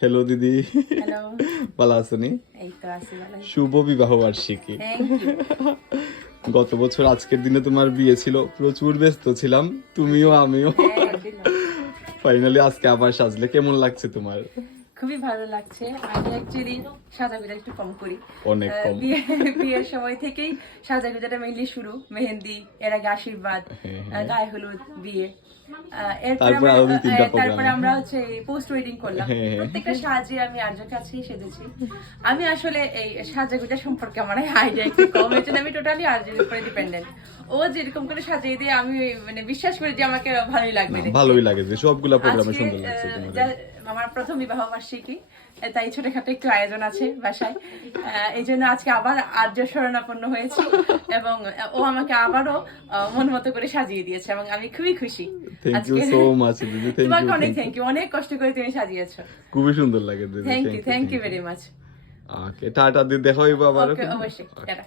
Hello দিদি, hello. ভালো আছেন? এই তো আছি ভালো। শুভ বিবাহ বার্ষিকী। Thank you. গত বছর আজকের দিনে তোমার বিয়ে ছিল, প্রচুর ব্যস্ত ছিলাম, তুমিও আমিও। ফাইনালি আজকে আবার সাজলে, কেমন লাগছে তোমার? খুবই ভালো লাগছে। আমি অ্যাকচুয়ালি সাজাগোজা একটু কম করি। অনেক কম। বিয়ের সময় থেকেই সাজাগোজাটা মেইনলি শুরু, মেহেন্দি, এর আগে আশীর্বাদ, গায়ে হলুদ, বিয়ে। তারপর আরো 2-3টা প্রোগ্রাম। তারপরে আমরা হচ্ছে পোস্ট ওয়েডিং করলাম। হ্যাঁ। প্রত্যেকটা সাজে আমি আর্যর কাছেই সেজেছি। আমি আসলে এই সাজাগোজা সম্পর্কে আমার আইডিয়া একটু কম, এই জন্য আমি টোটালি আর্যের উপরে ডিপেন্ডেন্ট। ও যেরকম করে সাজিয়ে দিয়ে আমি মানে বিশ্বাস করি যে আমাকে ভালোই লাগবে। ভালোই লাগে যে সবগুলা প্রোগ্রামে সুন্দর লাগছে তোমার। আমার প্রথম বিবাহ বার্ষিকী, তাই ছোটখাটো একটু আয়োজন আছে বাসায়। এই জন্য আজকে আবার আর্য শরণাপন্ন হয়েছি এবং ও আমাকে আবারও মন মতো করে সাজিয়ে দিয়েছে এবং আমি খুবই খুশি। থ্যাংক ইউ সো মাচ দিদি, থ্যাংক তোমাকে ইউ। অনেক থ্যাংক ইউ, অনেক কষ্ট করে তুমি সাজিয়েছো। খুবই সুন্দর লাগে দিদি। Thank you very much. Okay, টাটা দিদি, দেখা হইবো আবার। ওকে, অবশ্যই, টাটা।